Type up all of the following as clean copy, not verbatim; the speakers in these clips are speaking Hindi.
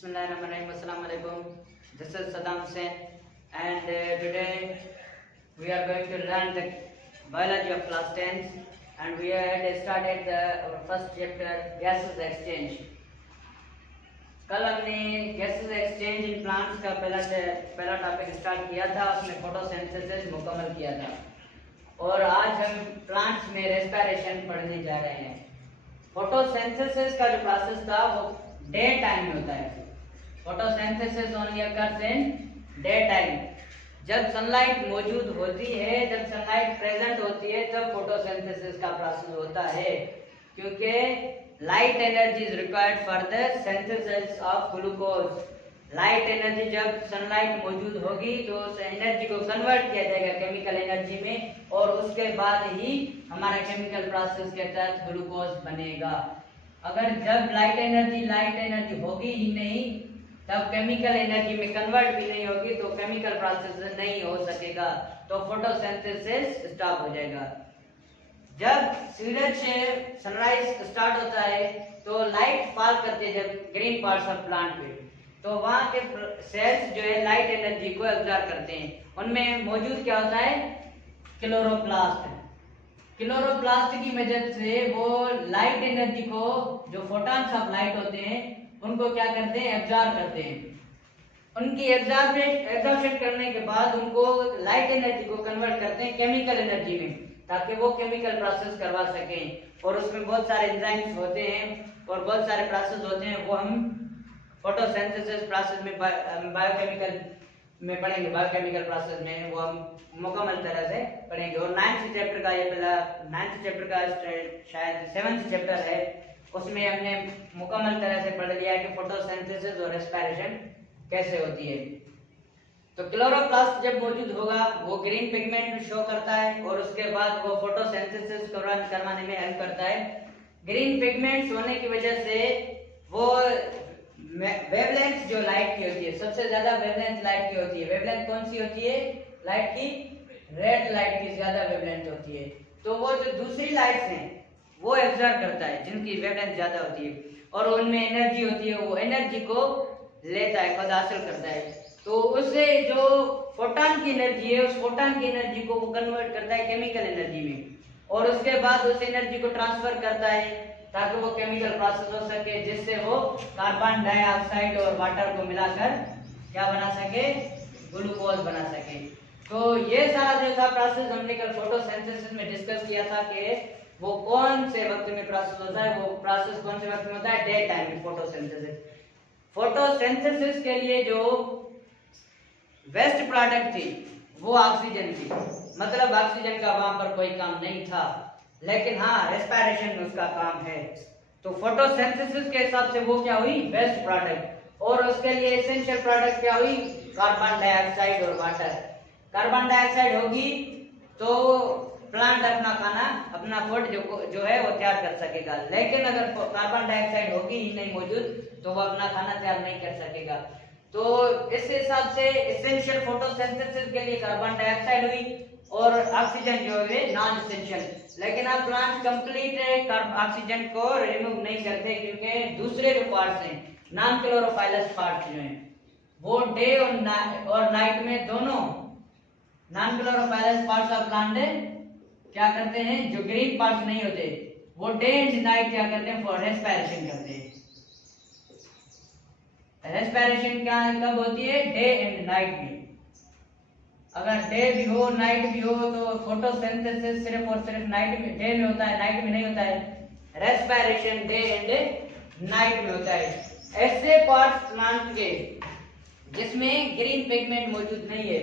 Bismillahirrahmanirrahim. Assalamu alaikum. This is Saddam Hussain, and today we are going to learn the biology of class 10th, and we had started our first chapter, gases exchange. कल हमने गैसेस एक्सचेंज इन प्लांट्स का पहला टॉपिक स्टार्ट किया था, उसमें फोटोसिंथेसिस मुकम्मल किया था, और आज हम प्लांट्स में रेस्पिरेशन पढ़ने जा रहे हैं। फोटोसिंथेसिस का जो प्रोसेस था वो डे टाइम में होता है। Photosynthesis only occurs in day time. जब सनलाइट मौजूद होती है, जब सनलाइट प्रेजेंट होती है, तब फोटोसिंथेसिस का प्रोसेस होता है, क्योंकि light energy is required for the synthesis of glucose. Light energy, जब सनलाइट मौजूद होगी तो उस एनर्जी को कन्वर्ट किया जाएगा केमिकल एनर्जी में, और उसके बाद ही हमारा केमिकल प्रोसेस के तहत ग्लूकोज बनेगा। अगर जब लाइट एनर्जी होगी ही नहीं, तब केमिकल एनर्जी में कन्वर्ट भी नहीं होगी, तो केमिकल प्रोसेस नहीं हो सकेगा, तो फोटोसिंथेसिस स्टॉप हो जाएगा। जब सूरज से सनराइज स्टार्ट होता है तो लाइट फॉल करती है जब ग्रीन पार्ट्स ऑफ प्लांट पे, तो वहां के सेल्स जो है लाइट एनर्जी को एब्जॉर्ब करते हैं। उनमें मौजूद क्या होता है? क्लोरोप्लास्ट। क्लोरोप्लास्ट की मदद से वो लाइट एनर्जी को, जो फोटॉन्स ऑफ लाइट होते हैं, उनको क्या करते हैं? एब्जॉर्ब करते हैं। उनकी एब्जॉर्प्शन करने के बाद उनको लाइट एनर्जी को कन्वर्ट करते हैं केमिकल एनर्जी में, ताकि वो केमिकल प्रोसेस करवा सकें। और उसमें बहुत सारे एंजाइम्स होते हैं और बहुत सारे प्रोसेस होते हैं, वो हम फोटोसिंथेसिस प्रोसेस में बायोकेमिकल में पढ़ेंगे। बायोकेमिकल प्रोसेस में वो हम मुकम्मल तरह से पढ़ेंगे। और 9th चैप्टर का, ये पहला 9th चैप्टर का शायद 7th चैप्टर है, उसमें हमने मुकम्मल तरह से पढ़ लिया है कि फोटोसिंथेसिस और रेस्पिरेशन कैसे होती है। तो क्लोरोप्लास्ट जब मौजूद होगा वो ग्रीन पिगमेंट शो करता है, और उसके बाद वो फोटोसिंथेसिस करवाने में हेल्प करता है। ग्रीन पिगमेंट्स होने की वजह से वो वेवलेंथ जो लाइट की होती है, सबसे ज्यादा वेवलेंथ लाइट की होती है। वेवलेंथ कौन सी होती है लाइट की? रेड लाइट की ज्यादा वेवलेंथ होती है। तो वो जो दूसरी लाइट्स हैं वो एब्जॉर्ब करता है, जिनकी वेवलेंथ ज्यादा होती है, और उनमें एनर्जी होती है, वो एनर्जी को लेता है, खुद हासिल करता है। तो उससे जो फोटॉन की एनर्जी है, उस फोटॉन की एनर्जी को वो कन्वर्ट करता है केमिकल एनर्जी में, और उसके बाद उस एनर्जी को ट्रांसफर करता है ताकि वो केमिकल प्रोसेस हो सके, जिससे वो कार्बन डाइऑक्साइड और वाटर को मिलाकर क्या बना सके? ग्लूकोज बना सके। तो ये सारा जो था प्रोसेस हमने कल फोटोसिंथेसिस में डिस्कस किया था कि वो कौन से वक्त में प्रोसेस होता है। वो प्रोसेस कौन से वक्त में होता है? डे टाइम में फोटोसिंथेसिस। फोटोसिंथेसिस के लिए जो वेस्ट प्रोडक्ट थी वो ऑक्सीजन थी, मतलब ऑक्सीजन का वहां पर कोई काम नहीं था, लेकिन हाँ रेस्पिरेशन में उसका काम है। तो फोटोसिंथेसिस के हिसाब से वो क्या हुई? Waste product. और उसके लिए एसेंशियल प्रोडक्ट क्या हुई? कार्बन डाइऑक्साइड और वाटर। कार्बन डाइऑक्साइड होगी तो प्लांट अपना खाना, अपना फूड जो है वो तैयार कर सकेगा, लेकिन अगर कार्बन डाइऑक्साइड होगी ही नहीं मौजूद तो वो अपना खाना तैयार नहीं कर सकेगा। तो इस हिसाब से एसेंशियल फोटोसिंथेसिस के लिए कार्बन डाइऑक्साइड हुई, और ऑक्सीजन जो है नॉन एसेंशियल। लेकिन अब प्लांट कंप्लीट ऑक्सीजन को रिमूव नहीं करते, क्योंकि दूसरे जो पार्ट्स हैं, नॉन क्लोरोफाइलस पार्ट्स जो हैं, वो डे और नाइट में दोनों non chlorophyllous parts of plant क्या करते हैं? जो ग्रीन पार्ट्स नहीं होते वो डे एंड नाइट क्या करते हैं? रेस्पिरेशन करते हैं। रेस्पिरेशन क्या कब होती है? डे एंड नाइट में। अगर डे भी हो नाइट भी हो, तो फोटोसिंथेसिस सिर्फ और सिर्फ नाइट में, डे में होता है, नाइट में नहीं होता है। रेस्पिरेशन डे एंड नाइट में होता है। ऐसे पार्ट्स प्लांट के जिसमें ग्रीन पिगमेंट मौजूद नहीं है,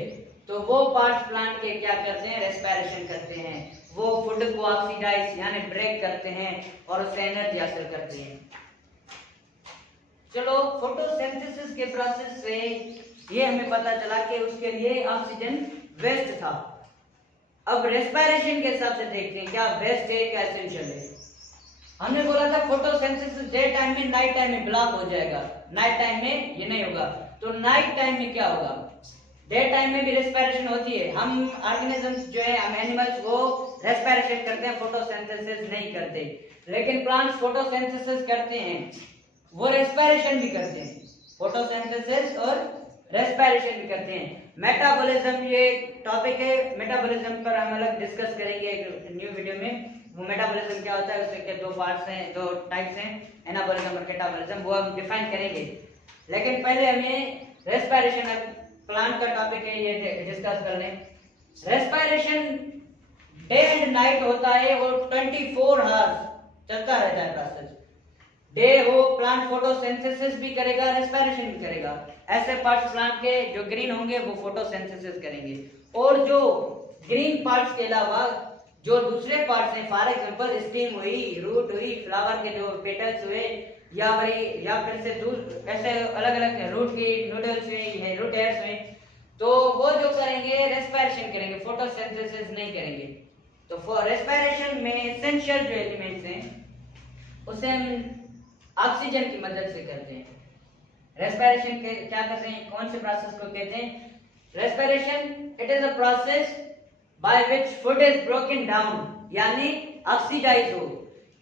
तो वो पार्ट्स प्लांट के क्या करते हैं? रेस्पिरेशन करते हैं। वो फूड को ऑक्सीडाइज यानी ब्रेक करते हैं और उससे एनर्जी हासिल करते हैं। चलो, फोटोसिंथेसिस के प्रोसेस से ये हमें पता चला कि उसके लिए ऑक्सीजन वेस्ट था। अब रेस्पिरेशन के हिसाब से देखते हैं क्या वेस्ट है क्या एसेंशियल है। हमने बोला था फोटोसिंथेसिस डे टाइम में, नाइट टाइम में ब्लॉक हो जाएगा, नाइट टाइम में ये नहीं होगा। तो नाइट टाइम में क्या होगा? डे टाइम में भी रेस्पिरेशन होती है। हम ऑर्गेनिजम्स जो है, हम एनिमल्स, वो रेस्पिरेशन करते हैं, फोटोसिंथेसिस नहीं करते। लेकिन प्लांट्स फोटोसिंथेसिस करते हैं, वो रेस्पिरेशन भी करते हैं। फोटोसिंथेसिस और रेस्पिरेशन भी करते हैं। मेटाबॉलिज्म ये टॉपिक है, मेटाबॉलिज्म पर हम अलग डिस्कस करेंगे एक न्यू वीडियो में। वो मेटाबॉलिज्म क्या होता है, उसके दो पार्ट्स हैं, दो टाइप्स हैं, एनाबॉलिज्म और कैटाबॉलिज्म, वो हम डिफाइन करेंगे। लेकिन पहले हमें रेस्पिरेशन, प्लांट का टॉपिक है, ये डिस्कस कर लें। रेस्पिरेशन डे एंड नाइट होता है, वो 24 आवर्स चलता रहता है प्रोसेस। डे वो प्लांट फोटोसिंथेसिस भी करेगा, रेस्पिरेशन भी करेगा। ऐसे पार्ट्स प्लांट के जो ग्रीन होंगे वो फोटोसिंथेसिस करेंगे, और जो ग्रीन पार्ट्स के अलावा जो दूसरे पार्ट्स हैं, फॉर एग्जांपल स्टेम हुई, रूट हुई, फ्लावर के जो पेटल्स हुए, या फिर से ऐसे अलग अलग रूट की नूडल्स हुए, रूट हेयर्स हुए, तो वो जो करेंगे रेस्पिरेशन करेंगे, फोटोसिंथेसिस नहीं करेंगे। तो फॉर रेस्पिरेशन में एसेंशियल जो एलिमेंट्स हैं उसे हम ऑक्सीजन की मदद से करते हैं। रेस्पिरेशन के क्या करते हैं, कौन से प्रोसेस को कहते हैं? Respiration it is a process by which food is broken down, यानी ऑक्सीडाइज हो।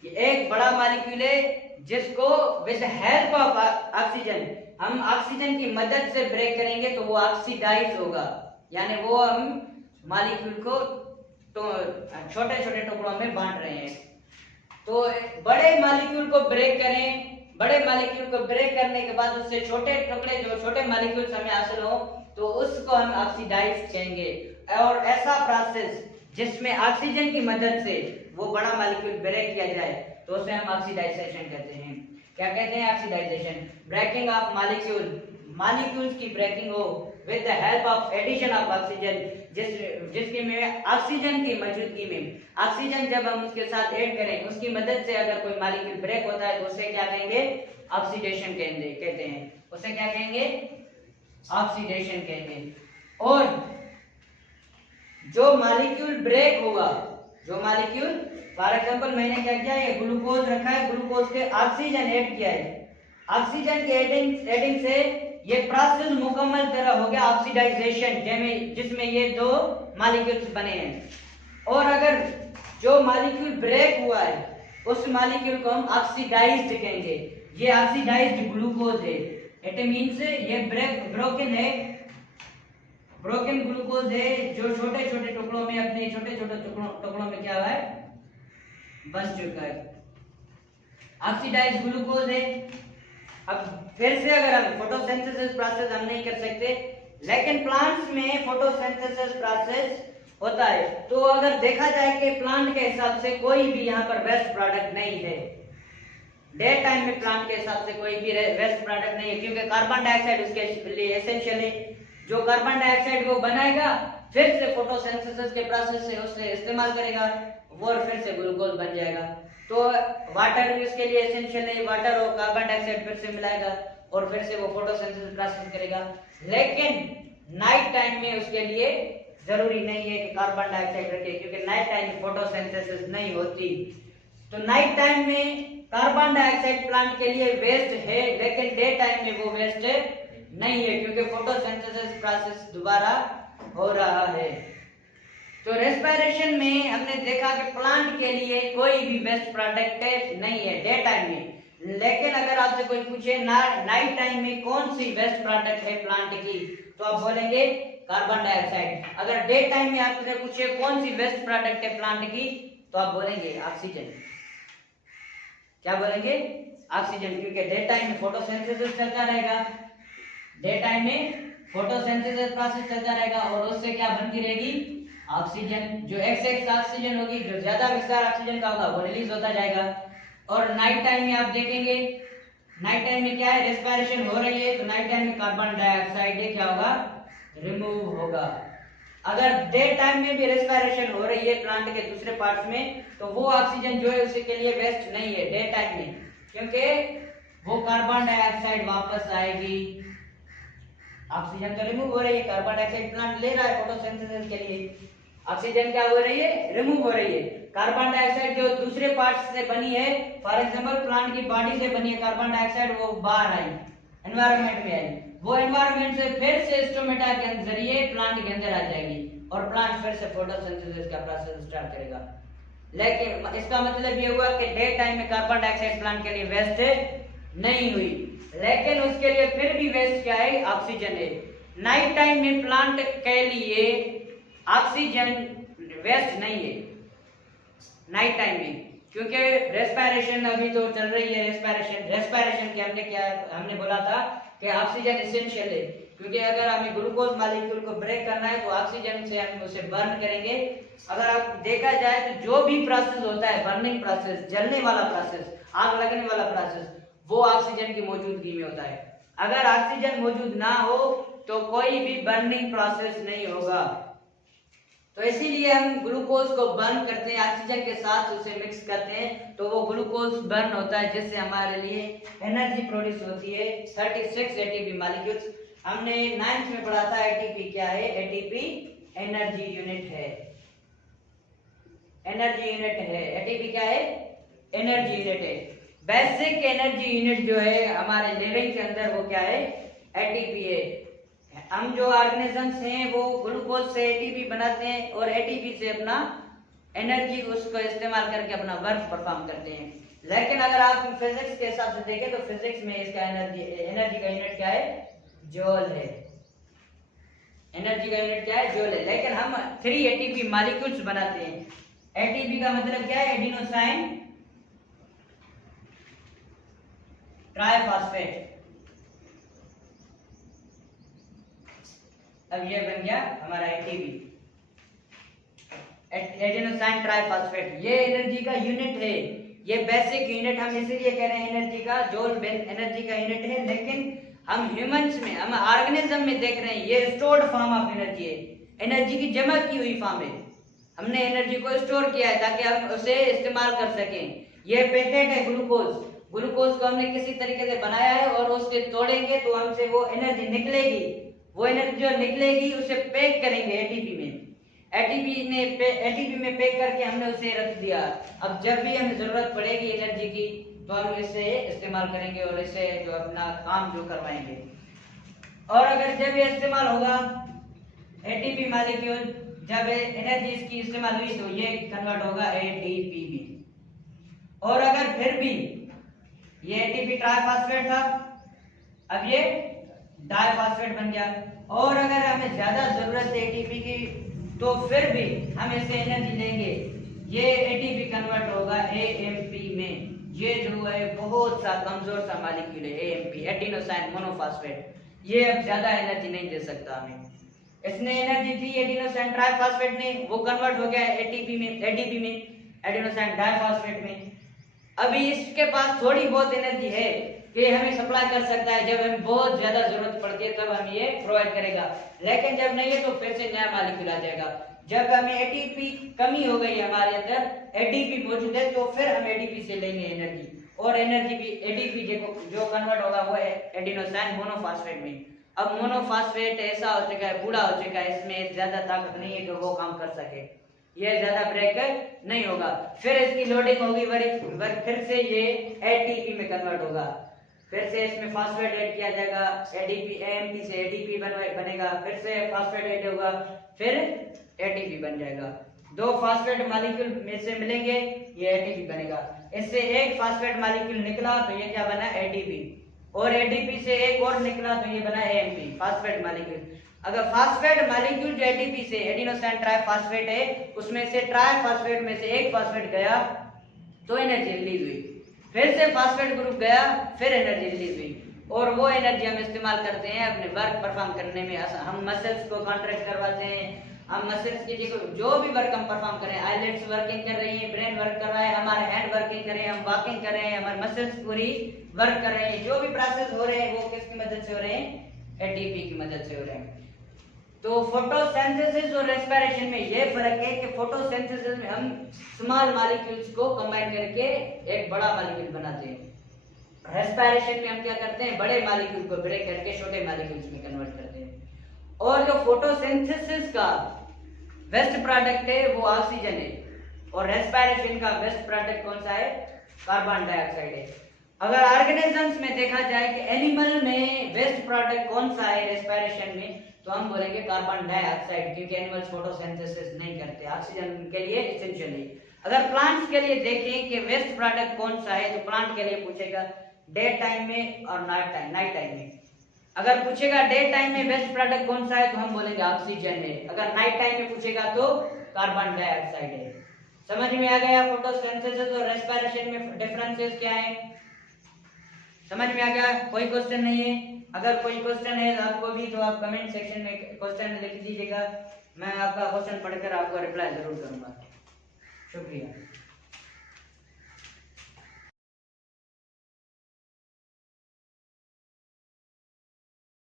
ये एक बड़ा मॉलिक्यूल है जिसको विद हेल्प ऑफ ऑक्सीजन, हम ऑक्सीजन की मदद से ब्रेक करेंगे तो वो ऑक्सीडाइज होगा, यानी वो हम मॉलिक्यूल को तो छोटे छोटे टुकड़ों में बांट रहे हैं। तो बड़े मॉलिक्यूल को ब्रेक करें, बड़े मॉलिक्यूल को ब्रेक करने के बाद उससे छोटे टुकड़े, जो छोटे मॉलिक्यूल्स हमें हासिल हो, तो उसको हम ऑक्सीडाइज कहेंगे। और ऐसा प्रोसेस जिसमें ऑक्सीजन की मदद से वो बड़ा मॉलिक्यूल ब्रेक किया जाए तो उसे हम ऑक्सीडाइजेशन कहते हैं। क्या कहते हैं? ऑक्सीडाइजेशन। ब्रेकिंग ऑफ मॉलिक्यूल्स की ब्रेकिंग हो with the help of addition of oxygen, जिसके में ऑक्सीजन की मौजूदगी में, ऑक्सीजन जब हम उसके साथ ऐड करें, उसकी मदद से अगर कोई मॉलिक्यूल ब्रेक होता है तो उसे क्या कहेंगे? ऑक्सीडेशन कहते हैं। उसे क्या कहेंगे? ऑक्सीडेशन कहेंगे। और जो मॉलिक्यूल ब्रेक होगा, जो मॉलिक्यूल, फॉर एग्जांपल मैंने क्या किया, ये ग्लूकोज रखा है, ग्लूकोज के ऑक्सीजन ऐड किया है, ऑक्सीजन के एडिंग से ये प्रोसेस मुकम्मल तरह हो गया ऑक्सीडाइजेशन, जिसमें ये दो मॉलिक्यूल्स बने हैं। और अगर जो मॉलिक्यूल ब्रेक हुआ है उस मॉलिक्यूल को हम ऑक्सीडाइज्ड कहेंगे। ये ऑक्सीडाइज्ड ग्लूकोज है, इट मींस ये ब्रोकन ग्लूकोज है, जो छोटे छोटे टुकड़ों में, अपने छोटे छोटे टुकड़ों में क्या हुआ है, बच चुका है, ऑक्सीडाइज्ड ग्लूकोज है। अब फिर से अगर हम फोटोसिंथेसिस प्रोसेस हम नहीं कर सकते, लेकिन प्लांट्स में फोटोसिंथेसिस प्रोसेस होता है। तो अगर देखा जाए कि प्लांट के हिसाब से कोई भी यहाँ पर वेस्ट प्रोडक्ट नहीं है, डे टाइम में प्लांट के हिसाब से कोई भी वेस्ट प्रोडक्ट नहीं है, क्योंकि कार्बन डाइऑक्साइड उसके लिए एसेंशियल है। जो कार्बन डाइऑक्साइड वो बनाएगा, फिर से फोटोसिंथेसिस के प्रोसेस से उसे इस्तेमाल करेगा, वो फिर से ग्लूकोज बन जाएगा। तो वाटर भी उसके लिए एसेंशियल है, वाटर और कार्बन डाइऑक्साइड फिर से मिलाएगा और फिर से वो फोटोसिंथेसिस प्रोसेस करेगा। लेकिन नाइट टाइम में उसके लिए जरूरी नहीं है कि कार्बन डाइऑक्साइड रखे, क्योंकि नाइट टाइम में फोटोसिंथेसिस नहीं होती। तो नाइट टाइम में कार्बन डाइऑक्साइड प्लांट के लिए वेस्ट है, लेकिन डे टाइम में वो वेस्ट नहीं है, क्योंकि फोटोसिंथेसिस प्रोसेस दोबारा हो रहा है। तो रेस्पिरेशन में हमने देखा कि प्लांट के लिए कोई भी वेस्ट प्रोडक्ट नहीं है डे टाइम में। लेकिन अगर आपसे कोई पूछे नाइट टाइम में कौन सी वेस्ट प्रोडक्ट है प्लांट की, तो आप बोलेंगे कार्बन डाइऑक्साइड। अगर डे टाइम में आपसे पूछे कौन सी वेस्ट प्रोडक्ट है प्लांट की, तो आप बोलेंगे ऑक्सीजन। क्या बोलेंगे? ऑक्सीजन, क्योंकि डे टाइम में फोटोसिंथेसिस चलता रहेगा, डे टाइम में फोटोसिंथेसिस प्रोसेस चलता रहेगा और उससे क्या बनती रहेगी? ऑक्सीजन। जो एक्सेस ऑक्सीजन होगी, जो ज्यादा विस्तार ऑक्सीजन का होगा, वो रिलीज होता जाएगा। और नाइट टाइम में आप देखेंगे, नाइट टाइम में क्या है, रेस्पिरेशन हो रही है, तो नाइट टाइम में कार्बन डाइऑक्साइड क्या होगा? रिमूव होगा। अगर डे टाइम में भी रेस्पिरेशन हो रही है प्लांट के दूसरे पार्ट्स में, तो वो ऑक्सीजन जो है उसके लिए वेस्ट नहीं है डे टाइम में, क्योंकि वो कार्बन डाइऑक्साइड वापस आएगी। ऑक्सीजन तो रिमूव हो रही है, कार्बन डाइऑक्साइड प्लांट ले रहा है फोटोसिंथेसिस के लिए, ऑक्सीजन क्या हो रही है? रिमूव हो रही है। कार्बन डाइऑक्साइड जो दूसरे पार्ट्स से बनी है, फॉर एग्जांपल प्लांट की बॉडी से बनी है कार्बन डाइऑक्साइड, वो बाहर आई, एनवायरनमेंट में आई, वो एनवायरनमेंट से फिर से स्टोमेटा के जरिए प्लांट के अंदर आ जाएगी और प्लांट फिर से फोटोसिंथेसिस का प्रोसेस स्टार्ट करेगा। लेकिन इसका मतलब ये हुआ कि डे टाइम में कार्बन डाइऑक्साइड प्लांट के लिए वेस्ट नहीं हुई। लेकिन उसके लिए फिर भी वेस्ट क्या है, ऑक्सीजन है। नाइट टाइम में प्लांट के लिए ऑक्सीजन वेस्ट नहीं है नाइट टाइम में, क्योंकि रेस्पिरेशन अभी तो चल रही है। रेस्पिरेशन के हमने बोला था कि ऑक्सीजन एसेंशियल है, क्योंकि अगर हमें ग्लूकोज मॉलिक्यूल को ब्रेक करना है तो ऑक्सीजन से हम उसे बर्न करेंगे। अगर आप देखा जाए तो जो भी प्रोसेस होता है, बर्निंग प्रोसेस, जलने वाला प्रोसेस, आग लगने वाला प्रोसेस, वो ऑक्सीजन की मौजूदगी में होता है। अगर ऑक्सीजन मौजूद ना हो तो कोई भी बर्निंग प्रोसेस नहीं होगा। तो इसीलिए हम ग्लूकोज को बर्न करते हैं, ऑक्सीजन के साथ उसे मिक्स करते हैं तो वो ग्लूकोज बर्न होता है, जिससे हमारे लिए एनर्जी प्रोड्यूस होती है। 36 एटीपी मॉलिक्यूल्स। हमने 9th में पढ़ा था एटीपी क्या है। एटीपी एनर्जी यूनिट है। एनर्जी यूनिट है एटीपी क्या है, एनर्जी यूनिट है। बेसिक एनर्जी यूनिट जो है हमारे लिविंग के अंदर वो क्या है, एटीपी है। हम जो ऑर्गेनिजम्स हैं वो ग्लूकोज से एटीपी बनाते हैं और एटीपी से अपना एनर्जी उसको इस्तेमाल करके अपना वर्क परफॉर्म करते हैं। लेकिन अगर आप फिजिक्स के हिसाब से देखें तो फिजिक्स में इसका एनर्जी का यूनिट क्या है, जूल है। एनर्जी का यूनिट क्या है, जूल है। लेकिन हम 3 एटीपी मॉलिक्यूल्स बनाते हैं। एटीपी का मतलब क्या है, एडिनोसाइन ट्राइफॉस्फेट। अब ये बन गया हमारा एटीपी, एडिनोसाइन ट्राइफॉस्फेट। ये एनर्जी का यूनिट है, ये बेसिक यूनिट हम इसीलिए कह रहे हैं एनर्जी का, जूल एनर्जी का यूनिट है। लेकिन हम ह्यूमंस में, हम ऑर्गेनिज्म में देख रहे हैं ये स्टोर्ड फॉर्म ऑफ एनर्जी है, एनर्जी की जमा की हुई फॉर्म है। हमने एनर्जी को स्टोर किया है ताकि हम उसे इस्तेमाल कर सकें। ये पैकेट है ग्लूकोज, ग्लूकोज को हमने किसी तरीके से बनाया है और उसके तोड़ेंगे तो हमसे वो एनर्जी निकलेगी। वो एनर्जी जो निकलेगी उसे पैक करेंगे एटीपी में। एटीपी में पैक करके हमने उसे रख दिया। अब जब भी हमें जरूरत पड़ेगी एनर्जी की तो हम इसे इस्तेमाल करेंगे और इसे जो अपना काम जो करवाएंगे। और अगर जब ये इस्तेमाल होगा एटीपी मॉलिक्यूल, जब एनर्जी इसकी इस्तेमाल हुई तो ये कन्वर्ट होगा एटीपी में। और अगर फिर भी ये एटीपी ट्राइफॉस्फेट था, अब ये डाइफॉस्फेट बन गया। और अगर हमें ज्यादा जरूरत है एटीपी की तो फिर भी हम इससे एनर्जी लेंगे, ये एटीपी कन्वर्ट होगा एएमपी में। ये जो है बहुत सा कमजोर सा मॉलिक्यूल है एएमपी, एडिनोसाइन मोनोफॉस्फेट। ये अब ज्यादा एनर्जी नहीं दे सकता हमें। इसने एनर्जी दी एडिनोसाइन ट्राइफॉस्फेट ने, वो कन्वर्ट हो गया एटीपी में, एडिनोसाइन डाइफॉस्फेट में। अभी इसके पास थोड़ी बहुत एनर्जी है कि हमें सप्लाई कर सकता है, जब हमें बहुत ज्यादा जरूरत पड़ती है तब हम ये प्रोवाइड करेगा। लेकिन जब नहीं है तो फिर से नया मॉलिक्यूल आ जाएगा। जब हमें एटीपी कमी हो गई हमारे अंदर, एटीपी मौजूद है तो फिर हम एटीपी से लेंगे एनर्जी, और एनर्जी भी एटीपी जो कन्वर्ट होगा वो है एडिनोसाइन मोनोफॉस्फेट में। अब मोनोफॉस्फेट ऐसा हो चुका है, बूढ़ा हो चुका है, इसमें ज्यादा ताकत नहीं है कि वो काम कर सके, ये ज्यादा ब्रेक नहीं होगा। फिर इसकी लोडिंग होगी, फिर से ये एटीपी में कन्वर्ट होगा, फिर से इसमें फास्फेट ऐड किया जाएगा, एडीपी एएमपी से एटीपी बनेगा, फिर से फास्फेट ऐड होगा, फिर एटीपी बन जाएगा। 2 फास्फेट मॉलिक्यूल में से मिलेंगे, ये एटीपी बनेगा। इससे एक फास्फेट मॉलिक्यूल निकला तो ये क्या बना, एडीपी, और एडीपी से एक और निकला तो ये बना एएमपी, फास्फेट मॉलिक्यूल। अगर फास्फेट मॉलिक्यूल जो एटीपी से, एडिनोसाइन ट्राइफॉस्फेट है, उसमें से ट्राइफॉस्फेट में से एक फास्फेट गया तो एनर्जी रिलीज हुई, फिर से फास्फेट ग्रुप गया, फिर एनर्जी रिलीज हुई, और वो एनर्जी हम इस्तेमाल करते हैं अपने वर्क परफॉर्म करने में। हम मसल्स को कॉन्ट्रैक्ट करवाते हैं, हम मसल्स की जो भी वर्क हम परफॉर्म करें, आईलेट्स वर्किंग कर रही है, ब्रेन वर्क कर रहा है, हमारे हैंड वर्किंग कर रहे हैं, हम वॉकिंग कर रहे हैं, हमारे मसल्स पूरी वर्क कर रहे हैं, जो भी प्रोसेस हो रहे हैं वो किसकी मदद से हो रहे हैं, एटीपी की मदद से हो रहे हैं। तो फोटोसिंथेसिस और रेस्पिरेशन में ये फर्क है कि फोटोसिंथेसिस में हम स्मॉल मॉलिक्यूल्स को कंबाइन करके एक बड़ा मॉलिक्यूल बनाते हैं, रेस्पिरेशन में हम क्या करते हैं, बड़े मॉलिक्यूल को ब्रेक करके छोटे मॉलिक्यूल्स में कन्वर्ट करते हैं। और जो फोटोसिंथेसिस का वेस्ट प्रोडक्ट है वो ऑक्सीजन है, और रेस्पिरेशन का वेस्ट प्रोडक्ट कौन सा है, कार्बन डाइऑक्साइड है। अगर ऑर्गेनिजम्स में देखा जाए कि एनिमल में वेस्ट प्रोडक्ट कौन सा है रेस्पिरेशन में, तो हम बोलेंगे कार्बन डाइऑक्साइड, क्योंकि एनिमल्स फोटोसिंथेसिस नहीं करते, ऑक्सीजन के लिए एसेंशियल है। अगर प्लांट्स के लिए देखें कि वेस्ट प्रोडक्ट कौन सा है, तो प्लांट के लिए पूछेगा डे टाइम में और नाइट टाइम में। अगर पूछेगा डे टाइम में बेस्ट प्रोडक्ट कौन सा है तो हम बोलेंगे ऑक्सीजन है। अगर नाइट टाइम में पूछेगा तो कार्बन डाइऑक्साइड है। समझ में आ गया फोटोसिंथेसिस और रेस्पिरेशन में डिफरेंसेस क्या है? समझ में आ गया? कोई क्वेश्चन नहीं है? अगर कोई क्वेश्चन है आपको भी तो आप कमेंट सेक्शन में क्वेश्चन लिख दीजिएगा, मैं आपका क्वेश्चन पढ़कर आपको रिप्लाई जरूर करूंगा। शुक्रिया।